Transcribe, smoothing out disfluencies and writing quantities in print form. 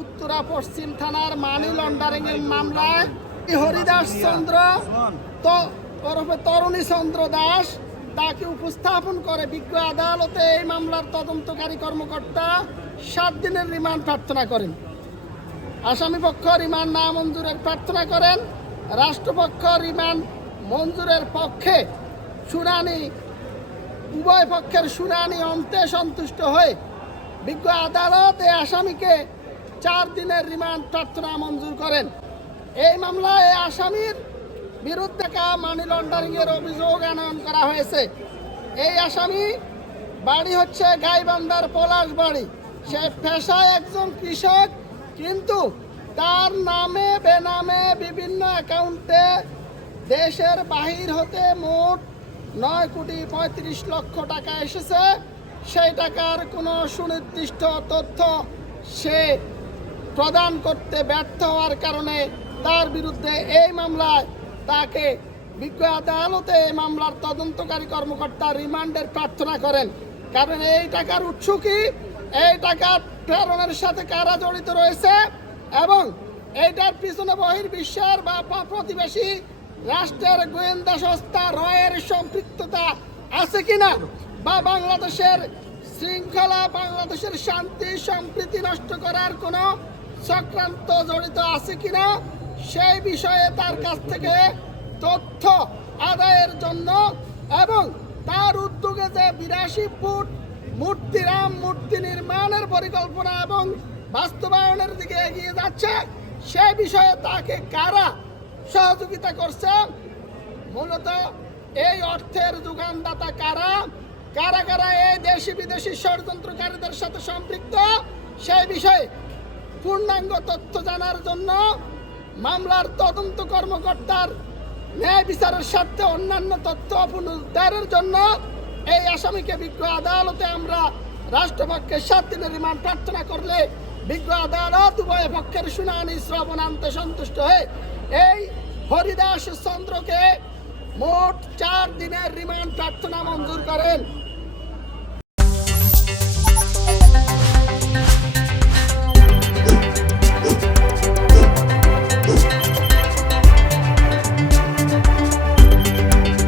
উত্তরা পশ্চিম থানার money laundering এর মামলায় হরিদাস চন্দ্র ওরফে তরুণী চন্দ্র দাস তাকে উপস্থাপন করে বিজ্ঞ আদালতে এই মামলার তদন্তকারী কর্মকর্তা 7 দিনের রিমান্ড প্রার্থনা করেন। আসামি পক্ষ রিমান্ড নামঞ্জুরের প্রার্থনা করেন। রাষ্ট্রপক্ষ রিমান্ড মঞ্জুরের পক্ষে শুনানি উভয় পক্ষের শুনানি অন্তে সন্তুষ্ট হয়ে বিজ্ঞ আদালত এই আসামিকে 4 দিনের রিমান্ড প্রার্থনা মঞ্জুর করেন। এই মামলায় আসামির বিরুদ্ধে মানি লন্ডারিং এর অভিযোগ আনয়ন করা হয়েছে। এই আসামি বাড়ি হচ্ছে গাইবান্ধার পলাশ বাড়ি। সে পেশায় একজন কৃষক, কিন্তু তার নামে বেনামে বিভিন্ন অ্যাকাউন্টে দেশের বাহির হতে মোট 9,35,00,000 টাকা এসেছে। সেই টাকার কোনো সুনির্দিষ্ট তথ্য সে প্রদান করতে ব্যর্থ হওয়ার কারণে তার বিরুদ্ধে এই মামলায় তাকে বিজ্ঞ আদালতে এই মামলার তদন্তকারী কর্মকর্তা রিমান্ডের প্রার্থনা করেন। কারণ এই টাকার উৎস কি, এই টাকা প্রেরণের সাথে কারা জড়িত রয়েছে এবং এইটার পিছনে বহির্বিশ্বের বা প্রতিবেশী রাষ্ট্রের গোয়েন্দা সংস্থা রয়ের সম্পৃক্ততা আছে কিনা, বা বাংলাদেশের শৃঙ্খলা, বাংলাদেশের শান্তি সম্প্রীতি নষ্ট করার কোনো চক্রান্ত জড়িত আছে কিনা, সেই বিষয়ে তার কাছ থেকে তথ্য আদায়ের জন্য এবং তার উদ্যোগে যে 82 ফুট রাম মূর্তি নির্মাণের পরিকল্পনা এবং বাস্তবায়নের দিকে এগিয়ে যাচ্ছে, সেই বিষয়ে তাকে কারা সহযোগিতা করছে, মূলত এই অর্থের যোগানদাতা কারা, কারা কারা এই দেশি বিদেশি ষড়যন্ত্রকারীদের সাথে সম্পৃক্ত, সেই বিষয়ে পূর্ণাঙ্গ তথ্য জানার জন্য মামলার তদন্ত কর্মকর্তার ন্যায় বিচারের স্বার্থে অন্যান্য তথ্য পুনরুদ্ধারের জন্য এই আসামিকে বিজ্ঞ আদালতে আমরা রাষ্ট্রপক্ষে 7 দিনের রিমান্ড প্রার্থনা করলে বিজ্ঞ আদালত উভয় পক্ষের শুনানি শ্রবণান্তে সন্তুষ্ট হয়ে এই হরিদাস চন্দ্রকে মোট 4 দিনের রিমান্ড প্রার্থনা মঞ্জুর করেন।